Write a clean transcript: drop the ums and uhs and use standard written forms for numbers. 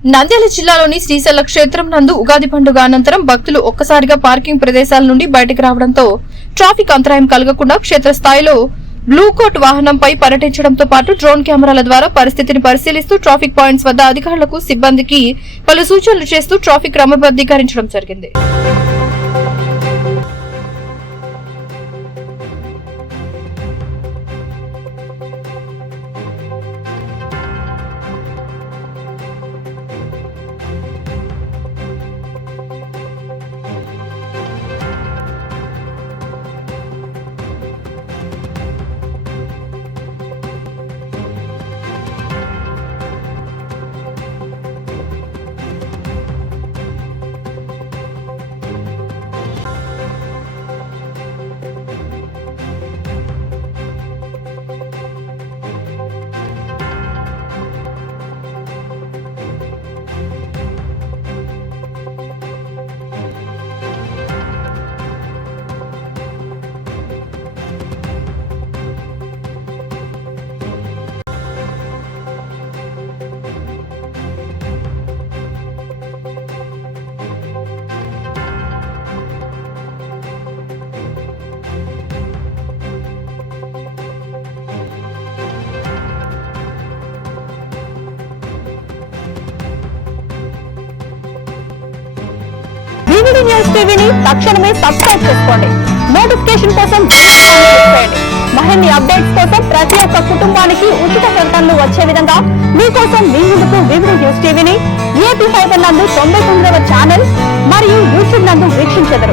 నంద్యాల జిల్లాలోని శ్రీశైల క్షేత్రం నందు ఉగాది పండుగ అనంతరం భక్తులు ఒక్కసారిగా పార్కింగ్ ప్రదేశాల నుండి బయటకు రావడంతో ట్రాఫిక్ అంతరాయం కలగకుండా క్షేత్రస్థాయిలో బ్లూకోట్ వాహనంపై పర్యటించడంతో పాటు డ్రోన్ కెమెరాల ద్వారా పరిస్థితిని పరిశీలిస్తూ ట్రాఫిక్ పాయింట్స్ వద్ద అధికారులకు సిబ్బందికి పలు సూచనలు చేస్తూ ట్రాఫిక్ క్రమబద్దీకరించడం జరిగింది. VVD న్యూస్ టీవీని తక్షణమే సబ్స్క్రైబ్ చేసుకోండి. నోటిఫికేషన్ కోసం చేయండి. మరిన్ని అప్డేట్స్ కోసం ప్రతి ఒక్క కుటుంబానికి ఉచిత ప్రకటనలు వచ్చే విధంగా మీకోసం మీ ముందుకు VVD న్యూస్ టీవీని AP5 నందు 99వ ఛానల్ మరియు యూట్యూబ్ నందు వీక్షించెదరు.